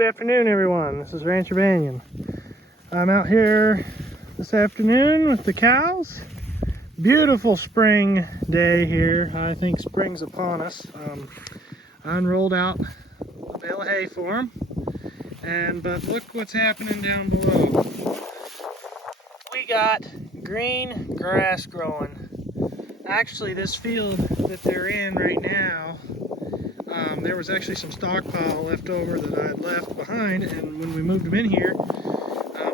Good afternoon, everyone. This is Rancher Banyon. I'm out here this afternoon with the cows. Beautiful spring day here. I think spring's upon us. I unrolled out a bale of hay for them, but look what's happening down below. We got green grass growing. Actually, this field that they're in right now, there was actually some stockpile left over that I had left behind, and when we moved them in here,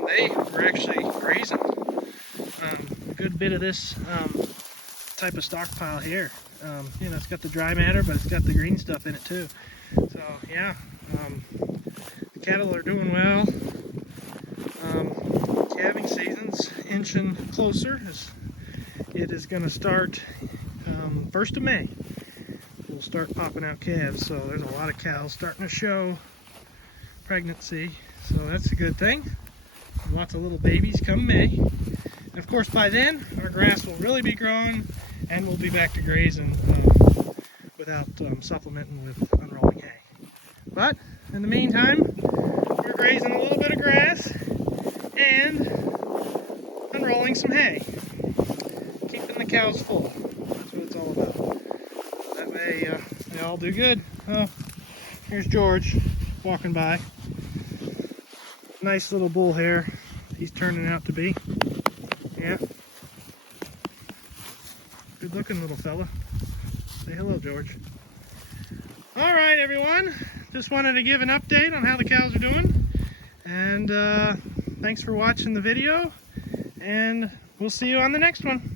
they were actually grazing a good bit of this type of stockpile here. You know, it's got the dry matter, but it's got the green stuff in it too. So yeah, the cattle are doing well. Calving season's inching closer. It is going to start 1st of May. We'll start popping out calves, so there's a lot of cows starting to show pregnancy, so that's a good thing. Lots of little babies come May, and of course by then our grass will really be growing and we'll be back to grazing without supplementing with unrolling hay. But in the meantime, we're grazing a little bit of grass and unrolling some hay, keeping the cows full. That's what it's all about. That way they all do good. Oh, here's George walking by. Nice little bull hair he's turning out to be. Yeah. Good looking little fella. Say hello, George. All right, everyone. Just wanted to give an update on how the cows are doing. And thanks for watching the video. And we'll see you on the next one.